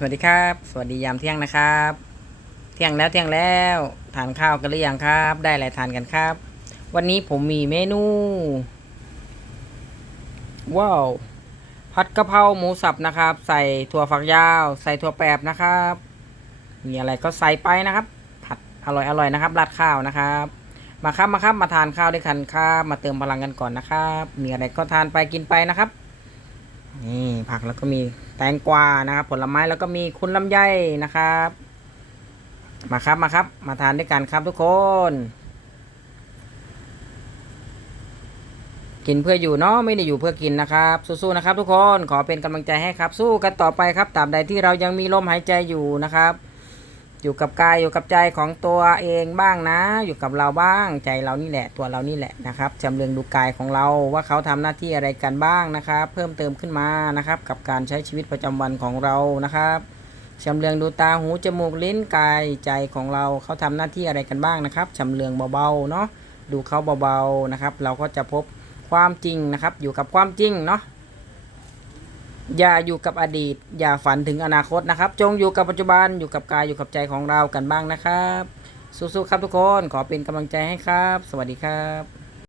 สวัสดีครับ สวัสดียามเที่ยงนะครับ เที่ยงแล้วเที่ยงแล้วทานข้าวกันหรือยังครับ ได้อะไรทานกันครับ วันนี้ผมมีเมนู ว้าวผัดกะเพราหมูสับนะครับ ใส่ถั่วฝักยาว ใส่ถั่วแปบนะครับ มีอะไรก็ใส่ไปนะครับ ผัดอร่อยอร่อยนะครับราดข้าวนะครับ มาครับมาครับมาทานข้าวด้วยกันครับมาเติมพลังกันก่อนนะครับ มีอะไรก็ทานไปกินไปนะครับ นี่ผักแล้วก็มีแตงกวานะครับ ผลไม้แล้วก็มีคุณลำไยนะครับ มาครับมาครับ มาทานด้วยกันครับทุกคน กินเพื่ออยู่เนาะไม่ได้อยู่เพื่อกินนะครับ สู้ๆนะครับ ทุกคนขอเป็นกำลังใจให้ครับ สู้กันต่อไปครับตราบใดที่เรายังมีลมหายใจอยู่นะครับ อยู่กับกายอยู่กับใจของตัวเองบ้างนะ อยู่กับเราบ้างใจเรานี่แหละตัวเรานี่แหละนะครับจำเรืองดูกายของเราว่าเขาทำหน้าที่อะไรกันบ้างนะครับ เพิ่มเติมขึ้นมานะครับ กับการใช้ชีวิตประจำวันของเรานะครับชำเลืองดูตาหูจมูกลิ้นกายใจของเราเขาทำหน้าที่อะไรกันบ้างนะครับชำเลืองเบาๆเนาะดูเขาเบาๆนะครับ เราก็จะพบความจริงนะครับ อยู่กับความจริงเนาะ อย่าอยู่กับอดีต อย่าฝันถึงอนาคตนะครับ จงอยู่กับปัจจุบันอยู่กับกายอยู่กับใจของเรากันบ้างนะครับ สู้ๆครับทุกคนขอเป็นกำลังใจให้ครับ สวัสดีครับ